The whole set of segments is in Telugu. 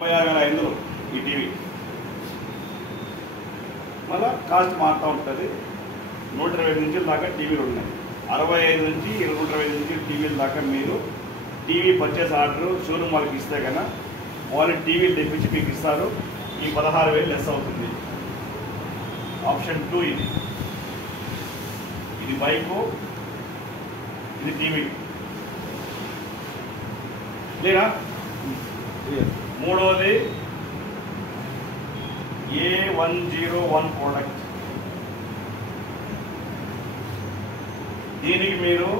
96,500 ఈ టీవీ మళ్ళీ కాస్ట్ మారుతూ ఉంటుంది. 120 నుంచి దాకా టీవీలు ఉన్నాయి. 65 నుంచి 120 నుంచి టీవీల దాకా మీరు టీవీ పర్చేస్ ఆర్డర్ షోరూమ్ వాళ్ళకి ఇస్తే కన్నా వాళ్ళు టీవీలు తెప్పించి మీకు ఇస్తారు. ఈ 16,000 లెస్ అవుతుంది. ఆప్షన్ 2 ఇది బైకు, ఇది టీవీ లేదా. మూడవది A101 ప్రోడక్ట్. దీనికి మీరు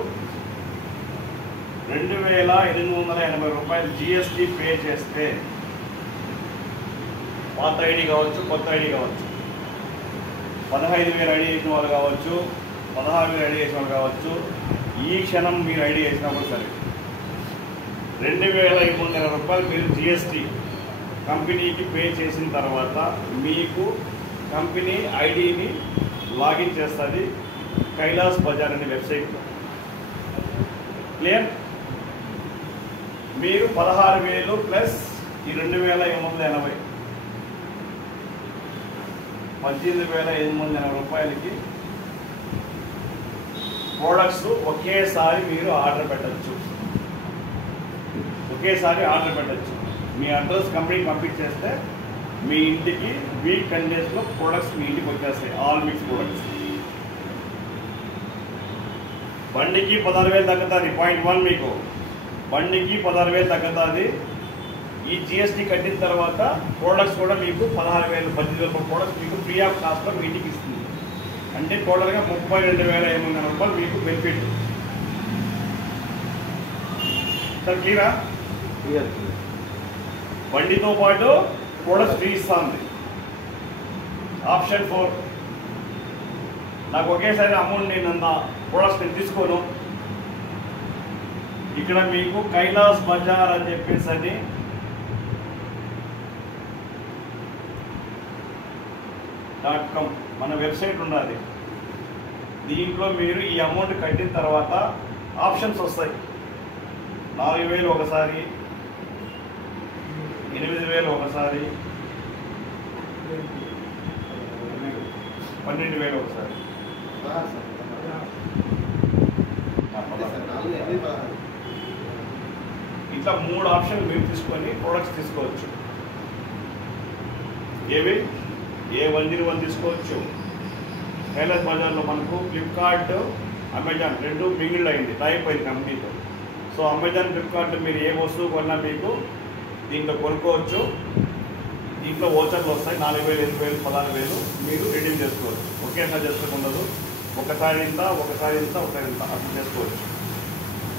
2,880 రూపాయలు జిఎస్టీ పే చేస్తే పాత ఐడి కావచ్చు, కొత్త ఐడి కావచ్చు, 15,000 ఐడి చేసిన వాళ్ళు కావచ్చు, 16,000 ఐడి చేసిన వాళ్ళు కావచ్చు, ఈ క్షణం మీరు ఐడి చేసినప్పుడు సరే 2,880 రూపాయలు మీరు జిఎస్టీ కంపెనీకి పే చేసిన తర్వాత మీకు కంపెనీ ఐడిని లాగిన్ చేస్తుంది కైలాస్ బజార్ అనే వెబ్సైట్లో. క్లియర్? మీరు 16,000 ప్లస్ ఈ 2,880 18,880 రూపాయలకి ప్రోడక్ట్స్ ఒకేసారి మీరు ఆర్డర్ పెట్టచ్చు. మీ అడ్రస్ కంపెనీకి పంపించేస్తే మీ ఇంటికి వీక్ 10 డేస్లో ప్రోడక్ట్స్ మీ ఇంటికి వచ్చేస్తాయి. All mix products. బండికి 16,000 తగ్గుతుంది. పాయింట్ 1 మీకు బండికి 16,000 తగ్గుతుంది. ఈ జిఎస్టీ కట్టిన తర్వాత ప్రోడక్ట్స్ కూడా మీకు 16,000 18,000 ప్రోడక్ట్స్ మీకు ఫ్రీ ఆఫ్ కాస్ట్లో మీ ఇంటికి ఇస్తుంది. అంటే టోటల్గా 32,800 రూపాయలు మీకు బెనిఫిట్. సార్ క్లియరా? బండితో పాటు ప్రోడక్ట్స్ ఫ్రీ ఇస్తుంది. ఆప్షన్ 4 నాకు ఒకేసారి అమౌంట్ నేను ప్రోడక్ట్స్ నేను తీసుకోను. ఇక్కడ మీకు కైలాస్ బజార్ అని చెప్పేసి .com మన వెబ్సైట్ ఉన్నది. దీంట్లో మీరు ఈ అమౌంట్ కట్టిన తర్వాత ఆప్షన్స్ వస్తాయి. 4,000 ఒకసారి, 8,000 ఒకసారి, 12,000 ఒకసారి. ఇట్లా 3 ఆప్షన్లు మీరు తీసుకొని ప్రోడక్ట్స్ తీసుకోవచ్చు. ఏవి? A101 తీసుకోవచ్చు. కైలాస్ బజార్లో మనకు ఫ్లిప్కార్ట్, అమెజాన్ 2 మింగిల్ అయింది, టైప్ అయింది కంపెనీతో. సో అమెజాన్, ఫ్లిప్కార్ట్ మీరు ఏ వస్తువు కొన్నా మీకు దీంట్లో కొనుక్కోవచ్చు. దీంట్లో ఓచర్లు వస్తాయి. 4,000, 5,000, 16,000 మీరు రిడీమ్ చేసుకోవచ్చు. ఒకేసారి చేసుకోకుండా ఒకసారి ఇంత అట్లా చేసుకోవచ్చు.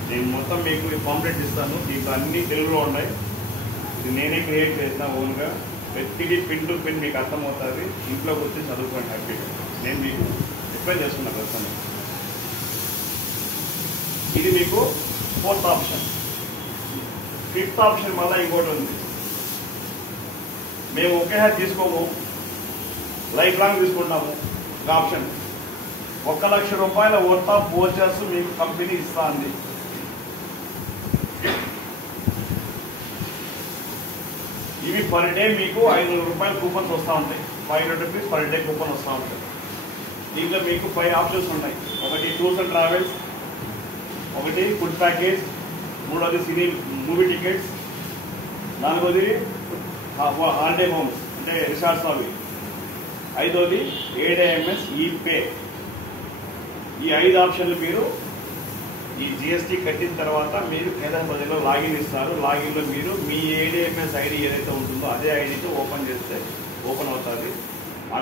నేను మొత్తం మీకు ఈ పాంప్లెట్ ఇస్తాను. దీంట్లో అన్ని తెలుగులో ఉన్నాయి. ఇది నేనే క్రియేట్ చేసిన ఓన్గా. ప్రతిదీ పిన్ టు పిన్ మీకు అర్థమవుతుంది. ఇంట్లోకి వచ్చి చదువుకోండి హ్యాపీగా. నేను మీకు ఎక్స్ప్లెయిన్ చేస్తున్నా ప్రస్తుతం. ఇది మీకు 4th ఆప్షన్. 5th ఆప్షన్ మళ్ళీ ఇంకోటి ఉంది. మేము ఒకేసారి తీసుకోము, లైఫ్ లాంగ్ తీసుకుంటాము. ఒక ఆప్షన్ 1,00,000 రూపాయల వర్త్ ఆఫ్ వోచర్స్ మీకు కంపెనీ ఇస్తుంది. ఇవి పర్ డే మీకు 500 రూపాయల కూపన్స్ వస్తూ ఉంటాయి. 500 రూపీస్ పర్ డే కూపన్ వస్తూ ఉంటాయి. దీంట్లో మీకు 5 ఆప్షన్స్ ఉన్నాయి. ఒకటి టూర్స్ అండ్ ట్రావెల్స్, ఒకటి ఫుడ్ ప్యాకేజ్, మూడోది సినీ మూవీ టికెట్స్, 4వది హాలిడే హోమ్స్ అంటే రిసార్ట్స్ అవి, 5వది ADMS ఈ-పే. ఈ 5 ఆప్షన్లు మీరు ఈ జిఎస్టీ కట్టిన తర్వాత మీరు కైలాస్ బజార్లో లాగిన్ ఇస్తారు. లాగిన్లో మీరు మీ ADMS ఐడి ఏదైతే ఉంటుందో అదే ఐడితో ఓపెన్ చేస్తే ఓపెన్ అవుతుంది.